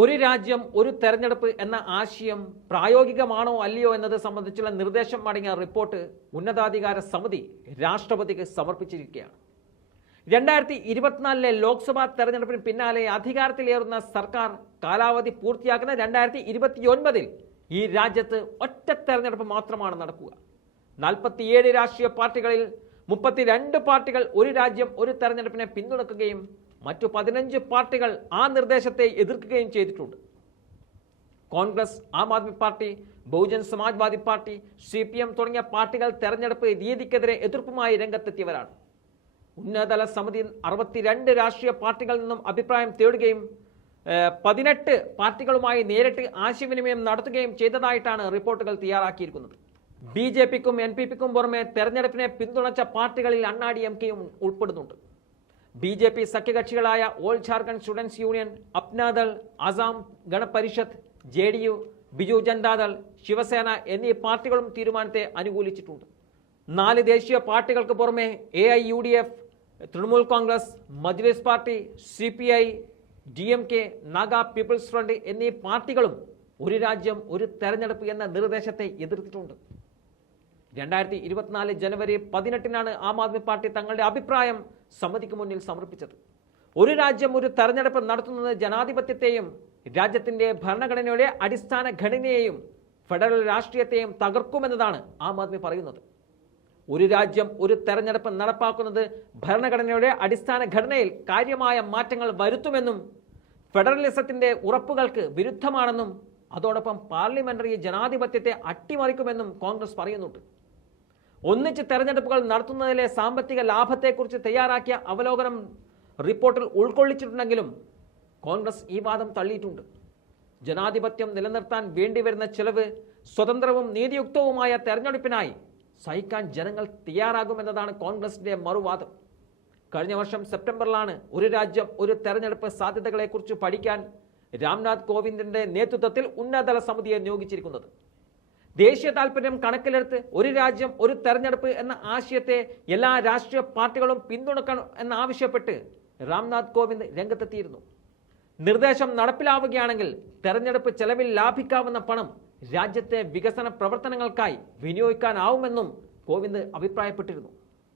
ഒരു രാജ്യം ഒരു തെരഞ്ഞെടുപ്പ് എന്ന ആശയം പ്രായോഗികമാണോ അല്ലയോ എന്നത് സംബന്ധിച്ചുള്ള നിർദ്ദേശം അടങ്ങിയ റിപ്പോർട്ട് ഉന്നതാധികാര സമിതി രാഷ്ട്രപതിക്ക് സമർപ്പിച്ചിരിക്കുകയാണ്. രണ്ടായിരത്തി ഇരുപത്തിനാലിലെ ലോക്സഭാ തെരഞ്ഞെടുപ്പിന് പിന്നാലെ അധികാരത്തിലേറുന്ന സർക്കാർ കാലാവധി പൂർത്തിയാക്കുന്ന രണ്ടായിരത്തി ഇരുപത്തിയൊൻപതിൽ ഈ രാജ്യത്ത് ഒറ്റ തെരഞ്ഞെടുപ്പ് മാത്രമാണ് നടക്കുക. നാൽപ്പത്തിയേഴ് രാഷ്ട്രീയ പാർട്ടികളിൽ മുപ്പത്തിരണ്ട് പാർട്ടികൾ ഒരു രാജ്യം ഒരു തെരഞ്ഞെടുപ്പിനെ പിന്തുണക്കുകയും മറ്റു പതിനഞ്ച് പാർട്ടികൾ ആ നിർദ്ദേശത്തെ എതിർക്കുകയും ചെയ്തിട്ടുണ്ട്. Congress Aam Aadmi Party Bahujan Samajwadi Party C P M തുടങ്ങിയ പാർട്ടികൾ തെരഞ്ഞെടുപ്പ് രീതിക്കെതിരെ എതിർപ്പുമായി രംഗത്തെത്തിയവരാണ്. ഉന്നതതല സമിതി അറുപത്തിരണ്ട് രാഷ്ട്രീയ പാർട്ടികളിൽ നിന്നും അഭിപ്രായം തേടുകയും പതിനെട്ട് പാർട്ടികളുമായി നേരിട്ട് ആശയവിനിമയം നടത്തുകയും ചെയ്തതായിട്ടാണ് റിപ്പോർട്ടുകൾ തയ്യാറാക്കിയിരിക്കുന്നത്. ബി ജെ പിക്കും എൻ പി പിക്കും പുറമെ തെരഞ്ഞെടുപ്പിനെ പിന്തുണച്ച പാർട്ടികളിൽ അണ്ണാഡി എം കെയും ഉൾപ്പെടുന്നുണ്ട്. B J P സഖ്യകക്ഷികളായ All Jharkhand Students Union Apna Dal Assam Gana Parishad J D U Biju Janata Dal Shiv Sena എന്നീ പാർട്ടികളും തീരുമാനത്തെ അനുകൂലിച്ചിട്ടുണ്ട്. നാല് ദേശീയ പാർട്ടികൾക്ക് പുറമെ A I U D F Trinamool Congress Majlis Party C P I D M K Naga People's Front എന്നീ പാർട്ടികളും ഒരു രാജ്യം ഒരു തെരഞ്ഞെടുപ്പ് എന്ന നിർദ്ദേശത്തെ എതിർത്തിട്ടുണ്ട്. രണ്ടായിരത്തി ഇരുപത്തിനാല് ജനുവരി പതിനെട്ടിനാണ് ആം ആദ്മി പാർട്ടി തങ്ങളുടെ അഭിപ്രായം സമിതിക്ക് മുന്നിൽ സമർപ്പിച്ചത്. ഒരു രാജ്യം ഒരു തെരഞ്ഞെടുപ്പ് നടത്തുന്നത് ജനാധിപത്യത്തെയും രാജ്യത്തിന്റെ ഭരണഘടനയുടെ അടിസ്ഥാന ഘടനയെയും ഫെഡറൽ രാഷ്ട്രീയത്തെയും തകർക്കുമെന്നതാണ് ആം ആദ്മി പറയുന്നത്. ഒരു രാജ്യം ഒരു തെരഞ്ഞെടുപ്പ് നടപ്പാക്കുന്നത് ഭരണഘടനയുടെ അടിസ്ഥാന ഘടനയിൽ കാര്യമായ മാറ്റങ്ങൾ വരുത്തുമെന്നും ഫെഡറലിസത്തിന്റെ ഉറപ്പുകൾക്ക് വിരുദ്ധമാണെന്നും അതോടൊപ്പം പാർലമെന്ററി ജനാധിപത്യത്തെ അട്ടിമറിക്കുമെന്നും കോൺഗ്രസ് പറയുന്നുണ്ട്. ഒന്നിച്ച് തെരഞ്ഞെടുപ്പുകൾ നടത്തുന്നതിലെ സാമ്പത്തിക ലാഭത്തെക്കുറിച്ച് തയ്യാറാക്കിയ അവലോകനം റിപ്പോർട്ടിൽ ഉൾക്കൊള്ളിച്ചിട്ടുണ്ടെങ്കിലും കോൺഗ്രസ് ഈ വാദം തള്ളിയിട്ടുണ്ട്. ജനാധിപത്യം നിലനിർത്താൻ വേണ്ടിവരുന്ന ചെലവ് സ്വതന്ത്രവും നീതിയുക്തവുമായ തെരഞ്ഞെടുപ്പിനായി സഹിക്കാൻ ജനങ്ങൾ തയ്യാറാകുമെന്നതാണ് കോൺഗ്രസിന്റെ മറുവാദം. കഴിഞ്ഞ വർഷം സെപ്റ്റംബറിലാണ് ഒരു രാജ്യം ഒരു തെരഞ്ഞെടുപ്പ് സാധ്യതകളെക്കുറിച്ച് പഠിക്കാൻ രാംനാഥ് കോവിന്ദിന്റെ നേതൃത്വത്തിൽ ഉന്നതതല സമിതിയെ നിയോഗിച്ചിരിക്കുന്നത്. ദേശീയ താൽപര്യം കണക്കിലെടുത്ത് ഒരു രാജ്യം ഒരു തെരഞ്ഞെടുപ്പ് എന്ന ആശയത്തെ എല്ലാ രാഷ്ട്രീയ പാർട്ടികളും പിന്തുണക്കണം എന്നാവശ്യപ്പെട്ട് രാംനാഥ് കോവിന്ദ് രംഗത്തെത്തിയിരുന്നു. നിർദ്ദേശം നടപ്പിലാവുകയാണെങ്കിൽ തെരഞ്ഞെടുപ്പ് ചെലവിൽ ലാഭിക്കാവുന്ന പണം രാജ്യത്തെ വികസന പ്രവർത്തനങ്ങൾക്കായി വിനിയോഗിക്കാനാവുമെന്നും കോവിന്ദ് അഭിപ്രായപ്പെട്ടിരുന്നു.